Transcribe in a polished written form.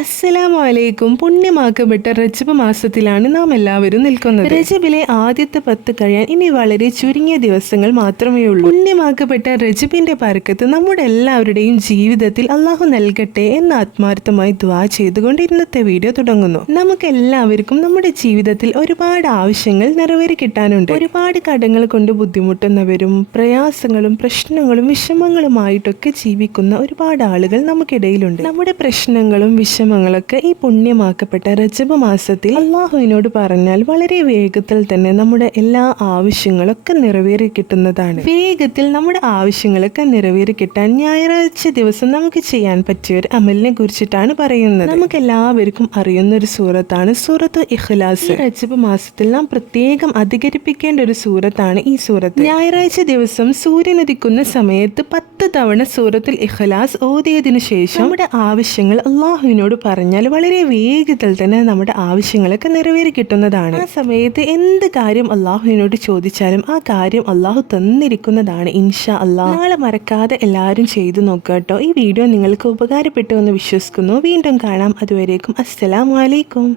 അസ്സലാമു അലൈക്കും. പുണ്യമാക്കപ്പെട്ട റജബ് മാസത്തിലാണ് നാം എല്ലാവരും നിൽക്കുന്നത്. റജബിലെ ആദ്യത്തെ 10 കഴിയാൻ ഇനി വളരെ ചുരുങ്ങിയ ദിവസങ്ങൾ മാത്രമേ ഉള്ളൂ. പുണ്യമാക്കപ്പെട്ട റജബിന്റെ ബർക്കത്ത് നമ്മുടെ എല്ലാവരുടെയും ജീവിതത്തിൽ അള്ളാഹു നൽകട്ടെ എന്ന് ആത്മാർത്ഥമായി ദുആ ചെയ്തുകൊണ്ട് ഇന്നത്തെ വീഡിയോ തുടങ്ങുന്നു. നമുക്ക് എല്ലാവർക്കും നമ്മുടെ ജീവിതത്തിൽ ഒരുപാട് ആവശ്യങ്ങൾ നിറവേറി കിട്ടാനുണ്ട്. ഒരുപാട് കടങ്ങൾ കൊണ്ട് ബുദ്ധിമുട്ടുന്നവരും പ്രയാസങ്ങളും പ്രശ്നങ്ങളും വിഷമങ്ങളുമായിട്ടൊക്കെ ജീവിക്കുന്ന ഒരുപാട് ആളുകൾ നമുക്കിടയിലുണ്ട്. നമ്മുടെ പ്രശ്നങ്ങളും വിഷമങ്ങളൊക്കെ ഈ പുണ്യമാക്കപ്പെട്ട റജബ് മാസത്തിൽ അള്ളാഹുവിനോട് പറഞ്ഞാൽ വളരെ വേഗത്തിൽ തന്നെ നമ്മുടെ എല്ലാ ആവശ്യങ്ങളൊക്കെ നിറവേറി കിട്ടുന്നതാണ്. വേഗത്തിൽ നമ്മുടെ ആവശ്യങ്ങളൊക്കെ നിറവേറി കിട്ടാൻ ഞായറാഴ്ച ദിവസം നമുക്ക് ചെയ്യാൻ പറ്റിയ ഒരു അമലിനെ കുറിച്ചിട്ടാണ് പറയുന്നത്. നമുക്ക് എല്ലാവർക്കും അറിയുന്ന ഒരു സൂറത്താണ് സൂറത്ത് ഇഖ്ലാസ്. റജബ് മാസത്തിൽ നാം പ്രത്യേകം അധികരിപ്പിക്കേണ്ട ഒരു സൂറത്താണ് ഈ സൂറത്ത്. ഞായറാഴ്ച ദിവസം സൂര്യനുദിക്കുന്ന സമയത്ത് 10 തവണ സൂറത്തുൽ ഇഖ്ലാസ് ഓതിയതിനു ശേഷം നമ്മുടെ ആവശ്യങ്ങൾ അള്ളാഹുവിനോട് പറഞ്ഞാൽ വളരെ വേഗത്തിൽ തന്നെ നമ്മുടെ ആവശ്യങ്ങളൊക്കെ നിറവേറി കിട്ടുന്നതാണ്. ആ സമയത്ത് എന്ത് കാര്യം അള്ളാഹുവിനോട് ചോദിച്ചാലും ആ കാര്യം അള്ളാഹു തന്നിരിക്കുന്നതാണ് ഇൻഷാ അള്ളാഹ്. നാളെ മറക്കാതെ എല്ലാവരും ചെയ്തു നോക്കുക കേട്ടോ. ഈ വീഡിയോ നിങ്ങൾക്ക് ഉപകാരപ്പെട്ടു എന്ന് വിശ്വസിക്കുന്നു. വീണ്ടും കാണാം. അതുവരേക്കും അസ്സലാമു അലൈക്കും.